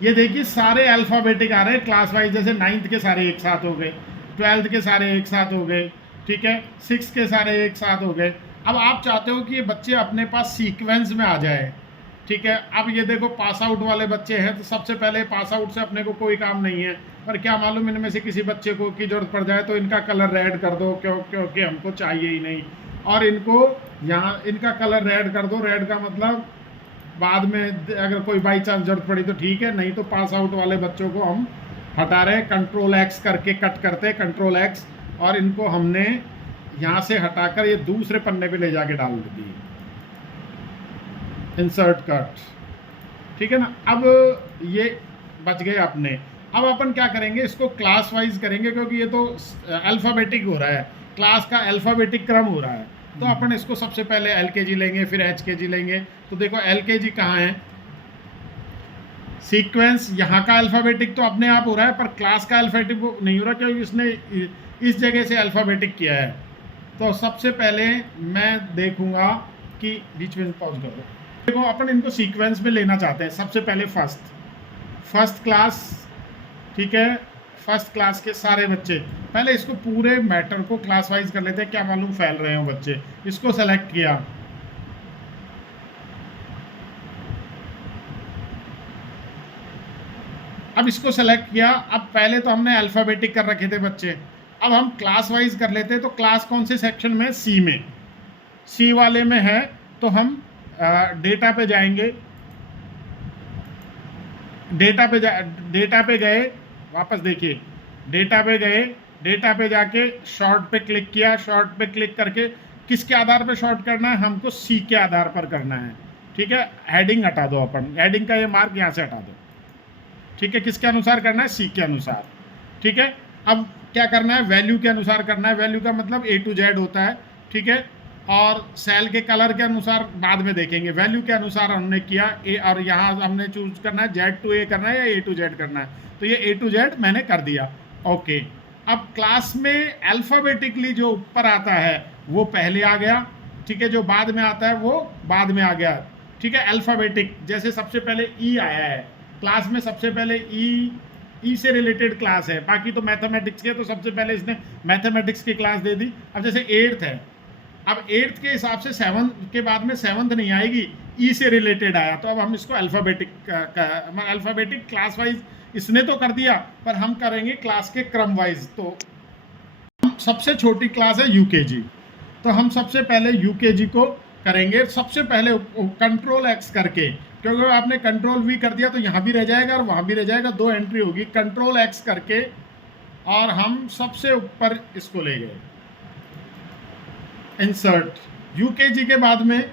ये देखिए सारे अल्फ़ाबेटिक आ रहे हैं क्लास वाइज, जैसे 9th के सारे एक साथ हो गए, 12th के सारे एक साथ हो गए, ठीक है, 6 के सारे एक साथ हो गए। अब आप चाहते हो कि ये बच्चे अपने पास सीक्वेंस में आ जाए, ठीक है। अब ये देखो पास आउट वाले बच्चे हैं, तो सबसे पहले पास आउट से अपने को कोई काम नहीं है, पर क्या मालूम इनमें से किसी बच्चे को की ज़रूरत पड़ जाए, तो इनका कलर रेड कर दो, क्योंकि हमको चाहिए ही नहीं। और इनको यहाँ इनका कलर रेड कर दो, रेड का मतलब बाद में अगर कोई बाई चांस जरूरत पड़ी तो ठीक है, नहीं तो पास आउट वाले बच्चों को हम हटा रहे हैं, कंट्रोल एक्स करके कट करते हैं, कंट्रोल एक्स, और इनको हमने यहाँ से हटाकर ये दूसरे पन्ने पे ले जाके डाल दिए, इंसर्ट कट, ठीक है ना। अब ये बच गए अपने। अब अपन क्या करेंगे, इसको क्लास वाइज करेंगे, क्योंकि ये तो अल्फ़ाबेटिक हो रहा है, क्लास का अल्फ़ाबेटिक क्रम हो रहा है। तो अपन इसको सबसे पहले LKG लेंगे, फिर HKG लेंगे। तो देखो LKG कहाँ है, सीक्वेंस यहाँ का अल्फ़ाबेटिक तो अपने आप हो रहा है, पर क्लास का अल्फ़ाबेटिक नहीं हो रहा, क्योंकि इसने इस जगह से अल्फ़ाबेटिक किया है। तो सबसे पहले मैं देखूंगा कि बीच में पॉज कर दो। देखो अपन इनको सीक्वेंस में लेना चाहते हैं। सबसे पहले फर्स्ट क्लास, ठीक है, फर्स्ट क्लास के सारे बच्चे, पहले इसको पूरे मैटर को क्लास वाइज कर लेते हैं, क्या मालूम फैल रहे हो बच्चे। इसको सेलेक्ट किया, अब इसको सेलेक्ट किया। अब पहले तो हमने अल्फ़ाबेटिक कर रखे थे बच्चे, अब हम क्लास वाइज कर लेते हैं। तो क्लास कौन से सेक्शन में, सी में, सी वाले में है। तो हम डेटा पे जाएंगे, डेटा पे गए, वापस देखिए, डेटा पे गए, डेटा पे जाके शॉर्ट पे क्लिक किया, शॉर्ट पे क्लिक करके किसके आधार पे शॉर्ट करना है, हमको सी के आधार पर करना है, ठीक है। हेडिंग हटा दो, अपन हेडिंग का ये मार्क यहाँ से हटा दो, ठीक है। किसके अनुसार करना है, सी के अनुसार, ठीक है। अब क्या करना है, वैल्यू के अनुसार करना है। वैल्यू का मतलब A to Z होता है, ठीक है। और सेल के कलर के अनुसार बाद में देखेंगे, वैल्यू के अनुसार हमने किया ए, और यहाँ हमने चूज करना है Z to A करना है या A to Z करना है। तो ये A to Z मैंने कर दिया, ओके। अब क्लास में अल्फ़ाबेटिकली जो ऊपर आता है वो पहले आ गया, ठीक है, जो बाद में आता है वो बाद में आ गया, ठीक है। अल्फ़ाबेटिक जैसे सबसे पहले E आया है क्लास में, सबसे पहले ई से रिलेटेड क्लास है, बाकी तो मैथमेटिक्स के, तो सबसे पहले इसने मैथमेटिक्स की क्लास दे दी। अब जैसे 8th है, अब 8th के हिसाब से 7th के बाद में 7th नहीं आएगी, ई से रिलेटेड आया, तो अब हम इसको अल्फ़ाबेटिक क्लास वाइज इसने तो कर दिया, पर हम करेंगे क्लास के क्रम वाइज। तो सबसे छोटी क्लास है UKG, तो हम सबसे पहले UKG को करेंगे। सबसे पहले कंट्रोल एक्स करके, क्योंकि आपने कंट्रोल V कर दिया तो यहाँ भी रह जाएगा और वहाँ भी रह जाएगा, 2 एंट्री होगी। कंट्रोल एक्स करके और हम सबसे ऊपर इसको ले गए, इंसर्ट। UKG के बाद में,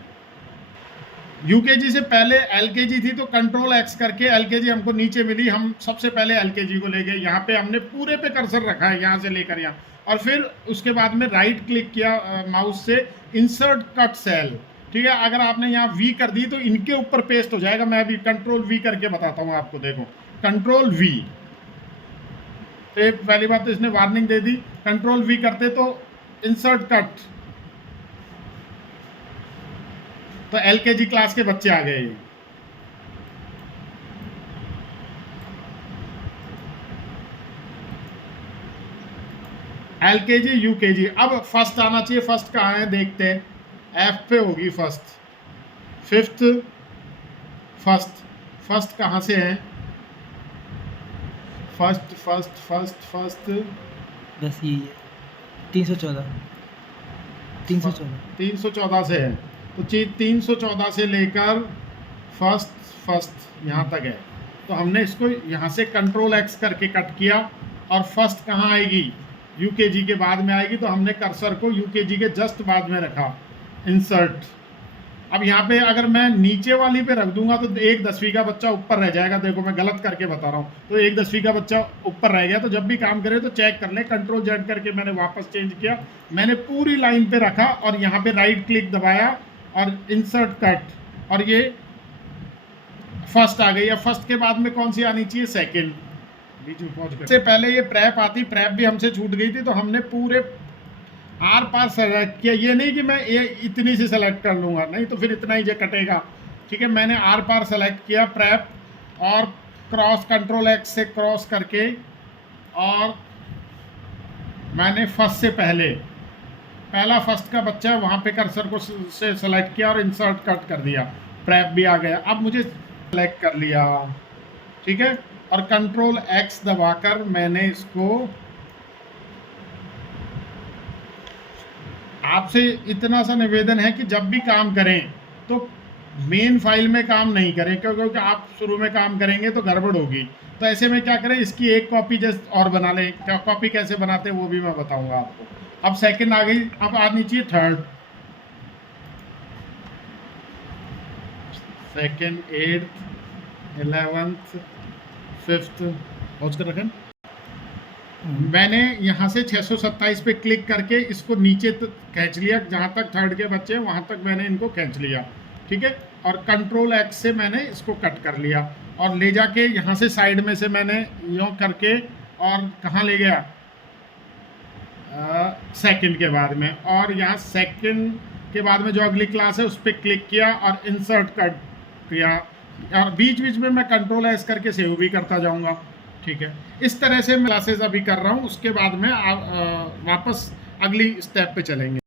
UKG से पहले LKG थी, तो कंट्रोल एक्स करके LKG हमको नीचे मिली, हम सबसे पहले LKG को ले गए। यहाँ पे हमने पूरे पे कर्सर रखा है, यहाँ से लेकर यहाँ, और फिर उसके बाद में राइट क्लिक किया माउस से, इंसर्ट कट सेल, ठीक है। अगर आपने यहाँ V कर दी तो इनके ऊपर पेस्ट हो जाएगा। मैं अभी कंट्रोल V करके बताता हूँ आपको, देखो कंट्रोल V, तो पहली बात तो इसने वार्निंग दे दी। कंट्रोल V करते तो इंसर्ट कट, तो LKG क्लास के बच्चे आ गए। LKG UKG, अब फर्स्ट आना चाहिए। फर्स्ट कहाँ है देखते हैं, F पे होगी फर्स्ट, 5th फर्स्ट कहाँ से है, फर्स्ट 10 ये 314 से है। तो 314 से लेकर फर्स्ट यहाँ तक है। तो हमने इसको यहाँ से कंट्रोल एक्स करके कट किया, और फर्स्ट कहाँ आएगी, UKG के बाद में आएगी, तो हमने कर्सर को UKG के जस्ट बाद में रखा, इंसर्ट। अब यहाँ पे अगर मैं नीचे वाली पे रख दूंगा तो 1 10वीं का बच्चा ऊपर रह जाएगा। देखो मैं गलत करके बता रहा हूँ, तो 1 10वीं का बच्चा ऊपर रह गया। तो जब भी काम करे तो चेक कर ले, कंट्रोल Z करके मैंने वापस चेंज किया, मैंने पूरी लाइन पे रखा और यहाँ पे राइट क्लिक दबाया और इंसर्ट कट, और ये फर्स्ट आ गई। अब फर्स्ट के बाद में कौन सी आनी चाहिए, सेकेंड। बीच में पहुँच गए, से पहले ये प्रेप आती, प्रेप भी हमसे छूट गई थी, तो हमने पूरे आर पार सेलेक्ट किया। ये नहीं कि मैं ये इतनी सी सेलेक्ट कर लूँगा, नहीं तो फिर इतना ही जो कटेगा, ठीक है। मैंने आर पार सेलेक्ट किया प्रेप, और क्रॉस कंट्रोल एक्स से क्रॉस करके और मैंने फर्स्ट से पहला फर्स्ट का बच्चा है वहाँ पे कर्सर को से सेलेक्ट किया और इंसर्ट कट कर दिया, प्रेप भी आ गया। अब मुझे सेलेक्ट कर लिया, ठीक है, और कंट्रोल एक्स दबाकर मैंने इसको, आपसे इतना सा निवेदन है कि जब भी काम करें तो मेन फाइल में काम नहीं करें, क्योंकि आप शुरू में काम करेंगे तो गड़बड़ होगी। तो ऐसे में क्या करें, इसकी एक कॉपी जस्ट और बना लें। क्या कॉपी कैसे बनाते हैं वो भी मैं बताऊंगा आपको। अब सेकंड आ गई, अब आनी चाहिए third, second, 8th, 11th, 5th, पहुँच कर रखें। मैंने यहाँ से 627 पे क्लिक करके इसको नीचे तक खींच लिया, जहाँ तक थर्ड के बच्चे हैं वहाँ तक मैंने इनको खींच लिया, ठीक है, और कंट्रोल एक्स से मैंने इसको कट कर लिया और ले जाके यहाँ से साइड में से मैंने यूँ करके और कहाँ ले गया, सेकंड के बाद में, और यहाँ सेकंड के बाद में जो अगली क्लास है उस पर क्लिक किया और इंसर्ट कर किया, और बीच बीच में मैं कंट्रोल एस करके सेव भी करता जाऊँगा, ठीक है। इस तरह से मैं क्लासेस अभी कर रहा हूँ, उसके बाद में वापस अगली स्टेप पे चलेंगे।